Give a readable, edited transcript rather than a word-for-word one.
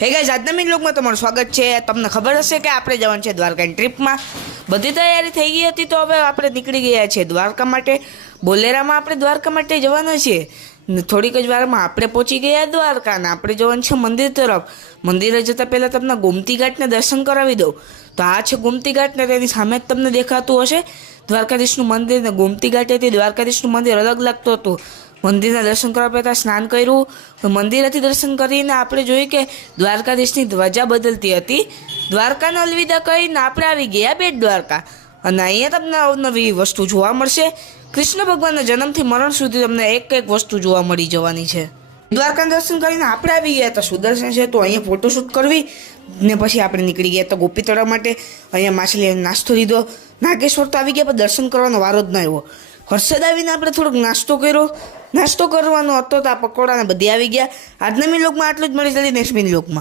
Hey guys, આજના mini વ્લોગમાં તમારું સ્વાગત છે। તમને ખબર હશે કે આપણે જવાનું છે દ્વારકાની ટ્રીપમાં। બધી તૈયારી થઈ ગઈ હતી તો હવે આપણે નીકળી ગયા છીએ દ્વારકા માટે। બોલેરામાં આપણે દ્વારકા માટે જવાના છીએ। થોડીક જ વારમાં આપણે પહોંચી ગયા દ્વારકા અને આપણે જવાનું છે મંદિર તરફ। મંદિરે જતાં પહેલાં તમને ગોમતી ઘાટના દર્શન કરાવી દઉં। તો આ છે ગોમતી ઘાટ ને તેની સામે જ તમને દેખાતું હશે દ્વારકાધીશનું મંદિર। ને ગોમતી ઘાટેથી દ્વારકાધીશનું મંદિર અલગ લાગતું હતું। મંદિરના દર્શન કરવા પહેલાં સ્નાન કર્યું। મંદિરેથી દર્શન કરીને આપણે જોયું કે દ્વારકાધીશની ધ્વજા બદલતી હતી। દ્વારકાને અલવિદા કહીને આપણે આવી ગયા બેટ દ્વારકા। અને અહીંયા તમને અવનવી વસ્તુ જોવા મળશે। કૃષ્ણ ભગવાનના જન્મથી મરણ સુધી તમને એક એક વસ્તુ જોવા મળી જવાની છે। દ્વારકાના દર્શન કરીને આપણે આવી ગયા તો સુદર્શન છે તો અહીંયા ફોટોશૂટ કરવી ને પછી આપણે નીકળી ગયા તો ગોપી તળાવ માટે। અહીંયા માછલી નાસ્તો લીધો। નાગેશ્વર તો આવી ગયા પણ દર્શન કરવાનો વારો જ ન આવ્યો। હર્ષદ આવીને આપણે થોડોક નાસ્તો કર્યો। નાસ્તો કરવાનો હતો તો આ પકોડાને બધી આવી ગયા। આજના મિની વ્લોગમાં આટલું જ, મળી જલ્દી નેક્સ્ટ મિની વ્લોગમાં।